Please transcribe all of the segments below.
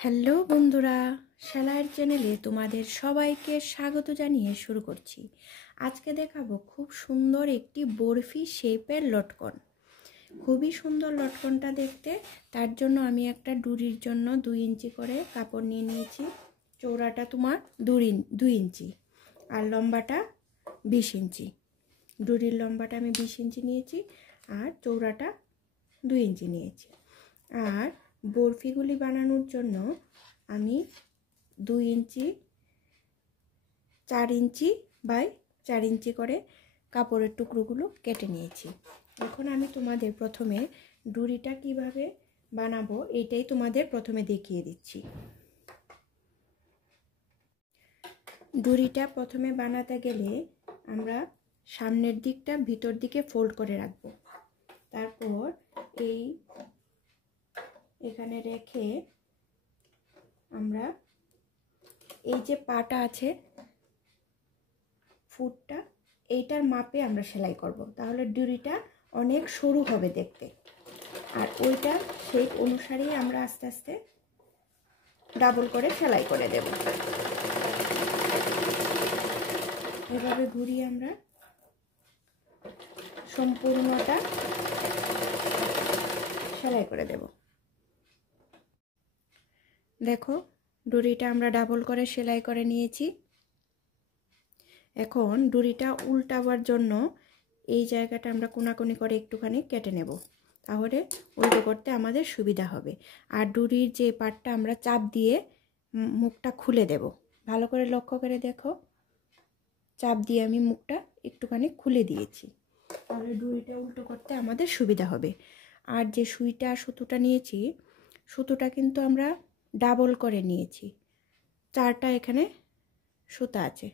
Hello বন্ধুরা, সেলাইয়ের চ্যানেলে তোমাদের সবাইকে স্বাগত জানিয়ে শুরু করছি। আজকে দেখাবো খুব সুন্দর একটি বরফি শেপের লটকন। খুবই সুন্দর লটকনটা দেখতে। তার জন্য আমি একটা ডুরির জন্য 2 ইঞ্চি করে কাপড় নিয়ে নিয়েছি। চৌড়াটা তোমার 2 ইঞ্চি আর লম্বাটা 20 ইঞ্চি। ডুরির লম্বাটা আমি 20 ইঞ্চি নিয়েছি আর চৌড়াটা 2 ইঞ্চি নিয়েছি। আর বরফিগুলি বানানোর জন্য আমি 2 ইঞ্চি 4 ইঞ্চি বাই 4 ইঞ্চি করে কাপড়ের টুকরোগুলো কেটে নিয়েছি। এখন আমি তোমাদের প্রথমে ডুরিটা কিভাবে বানাবো এইটাই তোমাদের প্রথমে দেখিয়ে দিচ্ছি। ডুরিটা প্রথমে বানাতে গেলে আমরা সামনের দিকটা ভিতর দিকে ফোল্ড করে রাখবো। তারপর এখানে রেখে আমরা এই যে পাটা আছে ফুটটা এইটার মাপে আমরা সেলাই করব, তাহলে ডুরিটা অনেক সরু হবে দেখতে। আর ওইটা সেই অনুসারেই আমরা আস্তে আস্তে ডাবল করে সেলাই করে দেব। এভাবে ঘুরিয়ে আমরা সম্পূর্ণটা সেলাই করে দেব। দেখো ডুরিটা আমরা ডাবল করে সেলাই করে নিয়েছি। এখন ডুরিটা উল্টাবার জন্য এই জায়গাটা আমরা কোনাকুনি করে একটুখানি কেটে নেব, তাহলে উল্টো করতে আমাদের সুবিধা হবে। আর ডুরির যে পাটটা আমরা চাপ দিয়ে মুখটা খুলে দেব। ভালো করে লক্ষ্য করে দেখো, চাপ দিয়ে আমি মুখটা একটুখানি খুলে দিয়েছি, তাহলে ডুরিটা উল্টো করতে আমাদের সুবিধা হবে। আর যে সুতোটা নিয়েছি, সুতোটা কিন্তু আমরা ডাবল করে নিয়েছি। 4টা এখানে সুতা আছে,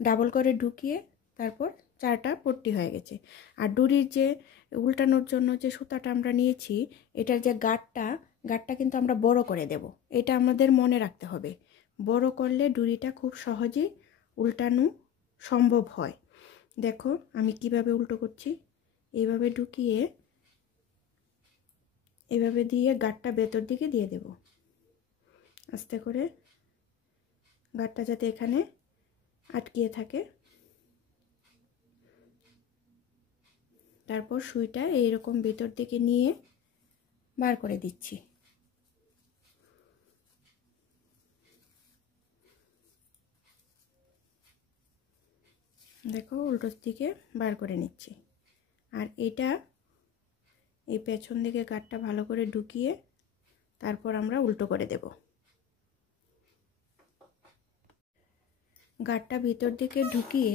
ডাবল করে ঢুকিয়ে তারপর 4টা পট্টি হয়ে গেছে। আর ডুরির যে উল্টানোর জন্য যে সুতাটা আমরা নিয়েছি, এটার যে গাঁটটা কিন্তু আমরা বড় করে দেব। এটা আমাদের মনে রাখতে হবে, বড় করলে ডুরিটা খুব সহজেই উল্টানো সম্ভব হয়। দেখো আমি কিভাবে উল্টো করছি। এইভাবে ঢুকিয়ে এভাবে দিয়ে গাঁটটা ভেতর দিকে দিয়ে দেব, আস্তে করে গাঁটটা যাতে এখানে আটকিয়ে থাকে। তারপর সুইটা এইরকম ভেতর দিকে নিয়ে বার করে দিচ্ছি। দেখো উল্টো দিকে বার করে নিচ্ছি। আর এটা এই পেছন দিকে গাঁটটা ভালো করে ঢুকিয়ে তারপর আমরা উল্টো করে দেব। গাঁটটা ভিতর দিকে ঢুকিয়ে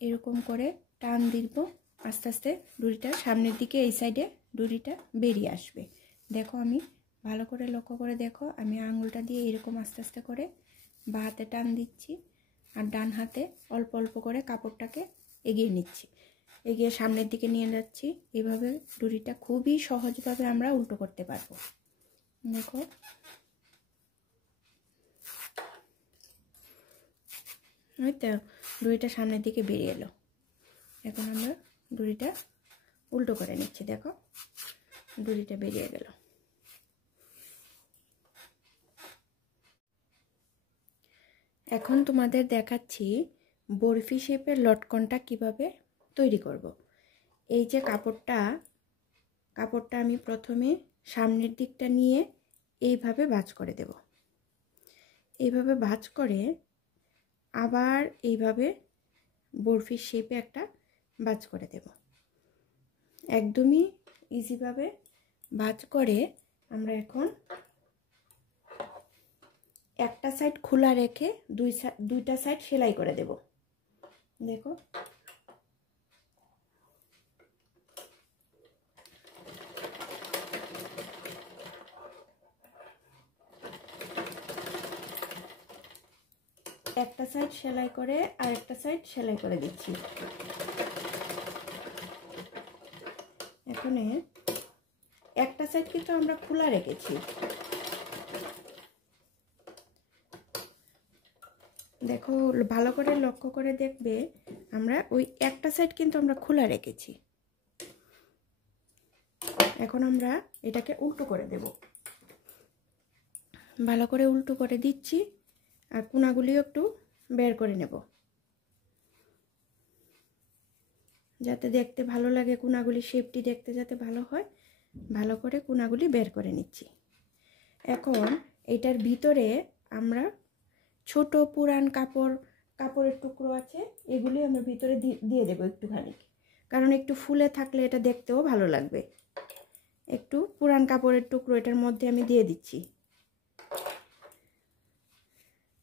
এরকম করে টান দিব, আস্তে আস্তে ডুরিটা সামনের দিকে এই সাইডে ডুরিটা বেরিয়ে আসবে। দেখো আমি ভালো করে লক্ষ্য করে দেখো, আমি আঙুলটা দিয়ে এরকম আস্তে আস্তে করে বা হাতে টান দিচ্ছি আর ডান হাতে অল্প অল্প করে কাপড়টাকে এগিয়ে নিচ্ছি, এগিয়ে সামনের দিকে নিয়ে যাচ্ছি। এভাবে ডুরিটা খুবই সহজভাবে আমরা উল্টো করতে পারবো। দেখো হয়তো ডুরিটা সামনের দিকে বেরিয়ে এলো। এখন আমরা ডুরিটা উল্টো করে নিচ্ছি। দেখো ডুরিটা বেরিয়ে গেল। এখন তোমাদের দেখাচ্ছি বরফি শেপের লটকনটা কিভাবে তৈরি করব। এই যে কাপড়টা আমি প্রথমে সামনের দিকটা নিয়ে এইভাবে ভাঁজ করে দেব। এইভাবে ভাঁজ করে আবার এইভাবে বরফির শেপে একটা ভাঁজ করে দেব। একদমই ইজিভাবে ভাঁজ করে আমরা এখন একটা সাইড খোলা রেখে দুইটা সাইড সেলাই করে দেব। দেখো একটা সাইড সেলাই করে আর একটা সাইড সেলাই করে দিচ্ছি। এখন একটা সাইড কিন্তু আমরা খোলা রেখেছি। দেখো ভালো করে লক্ষ্য করে দেখবে, আমরা ওই একটা সাইড কিন্তু আমরা খোলা রেখেছি। এখন আমরা এটাকে উল্টো করে দেব। ভালো করে উল্টো করে দিচ্ছি আর কোনাগুলিও একটু বের করে নেব যাতে দেখতে ভালো লাগে, কোনাগুলি শেপটি দেখতে যাতে ভালো হয়। ভালো করে কোনাগুলি বের করে নিচ্ছি। এখন এটার ভিতরে আমরা ছোট পুরান কাপড়ের টুকরো আছে, এগুলি আমরা ভিতরে দিয়ে দেবো একটুখানি, কারণ একটু ফুলে থাকলে এটা দেখতেও ভালো লাগবে। একটু পুরান কাপড়ের টুকরো এটার মধ্যে আমি দিয়ে দিচ্ছি,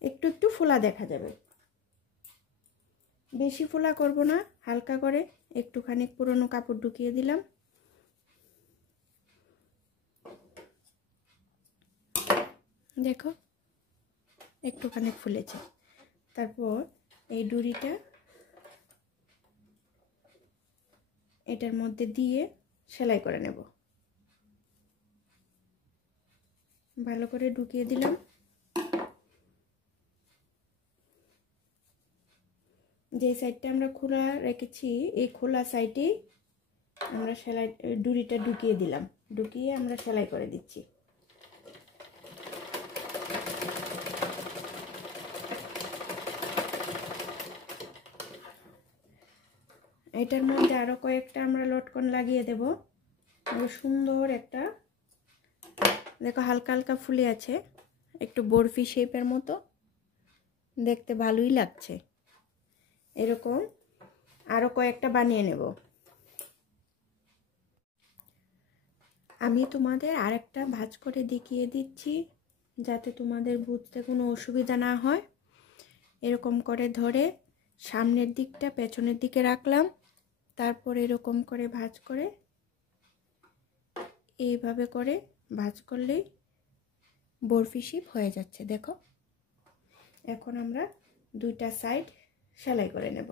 একটু একটু ফোলা দেখা যাবে, বেশি ফোলা করব না, হালকা করে একটুখানি পুরনো কাপড় ঢুকিয়ে দিলাম। দেখো একটুখানি ফুলেছে। তারপর এই ডুরিটা এটার মধ্যে দিয়ে সেলাই করে নেব। ভালো করে ঢুকিয়ে দিলাম। যে সাইডটা আমরা খোলা রেখেছি এই খোলা সাইডে আমরা সেলাই ডুরিটা ঢুকিয়ে দিলাম, ঢুকিয়ে আমরা সেলাই করে দিচ্ছি। এটার মধ্যে আরো কয়েকটা আমরা লটকন লাগিয়ে দেব। সুন্দর একটা, দেখো হালকা হালকা ফুলে আছে, একটু বরফি শেপের মতো, দেখতে ভালোই লাগছে। এরকম আরো কয়েকটা বানিয়ে নেব। আমি তোমাদের আরেকটা ভাঁজ করে দেখিয়ে দিচ্ছি যাতে তোমাদের বুঝতে কোনো অসুবিধা না হয়। এরকম করে ধরে সামনের দিকটা পেছনের দিকে রাখলাম, তারপর এরকম করে ভাঁজ করে এইভাবে করে ভাঁজ করলেই বরফি শেপ হয়ে যাচ্ছে। দেখো এখন আমরা দুইটা সাইড সেলাই করে নেব।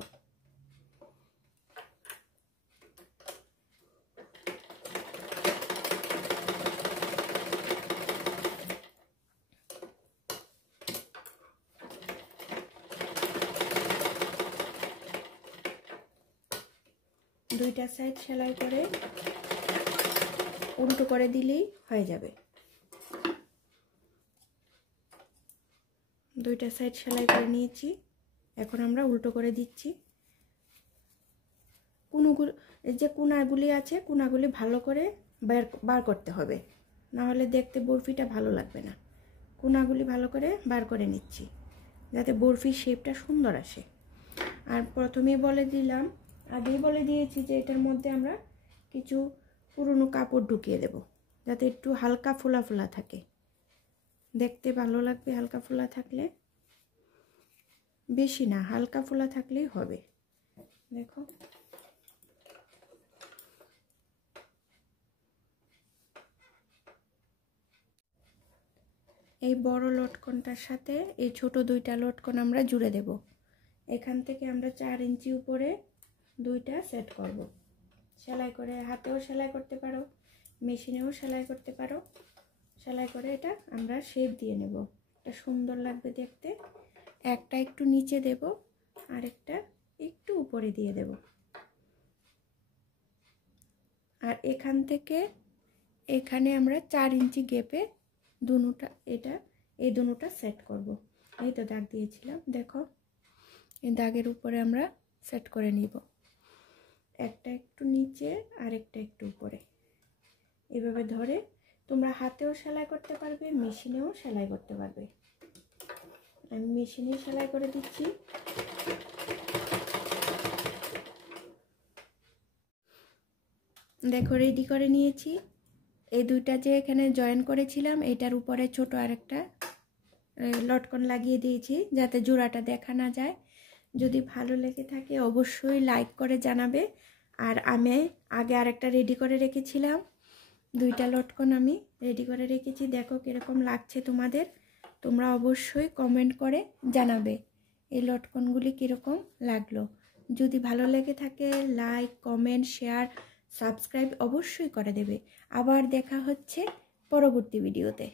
দুইটা সাইড সেলাই করে উল্টো করে দিলেই হয়ে যাবে। দুইটা সাইড সেলাই করে নিয়েছি, এখন আমরা উল্টো করে দিচ্ছি। যে কোনাগুলি আছে কোনাগুলি ভালো করে বার করতে হবে, না হলে দেখতে বরফিটা ভালো লাগবে না। কোনাগুলি ভালো করে বার করে নিচ্ছি যাতে বরফির শেপটা সুন্দর আসে। আর প্রথমেই আগেই বলে দিয়েছি যে এটার মধ্যে আমরা কিছু পুরনো কাপড় ঢুকিয়ে দেব যাতে একটু হালকা ফোলা ফোলা থাকে, দেখতে ভালো লাগবে। হালকা ফোলা থাকলে, বেশি না, হালকা ফোলা থাকলেই হবে। দেখো এই বড় লটকনটার সাথে এই ছোট দুইটা লটকন আমরা জুড়ে দেব। এখান থেকে আমরা 4 ইঞ্চি উপরে দুইটা সেট করব। সেলাই করে হাতেও সেলাই করতে পারো, মেশিনেও সেলাই করতে পারো। সেলাই করে এটা আমরা শেপ দিয়ে নেব, এটা সুন্দর লাগবে দেখতে। একটা একটু নিচে দেব আর একটা একটু উপরে দিয়ে দেব। আর এখান থেকে এখানে আমরা 4 ইঞ্চি গ্যাপে এই দুটোটা সেট করব। এই তো দাগ দিয়েছিলাম, দেখো এই দাগের উপরে আমরা সেট করে নিব। একটা একটু নিচে আর একটা একটু উপরে, এভাবে ধরে তোমরা হাতেও সেলাই করতে পারবে, মেশিনেও সেলাই করতে পারবে। আমি মেশিনে সেলাই করে দিচ্ছি। দেখো রেডি করে নিয়েছি। এই দুইটা যে এখানে জয়েন করেছিলাম এটার উপরে ছোট আরেকটা লটকন লাগিয়ে দিয়েছি যাতে জোড়াটা দেখা না যায়। যদি ভালো লেগে থাকে অবশ্যই লাইক করে জানাবে। আর আমি আগে আরেকটা রেডি করে রেখেছিলাম, দুইটা লটকন আমি রেডি করে রেখেছি। দেখো কিরকম লাগছে তোমাদের, তোমরা অবশ্যই কমেন্ট করে জানাবে এই লটকনগুলি কীরকম লাগলো। যদি ভালো লেগে থাকে লাইক, কমেন্ট, শেয়ার, সাবস্ক্রাইব অবশ্যই করে দেবে। আবার দেখা হচ্ছে পরবর্তী ভিডিওতে।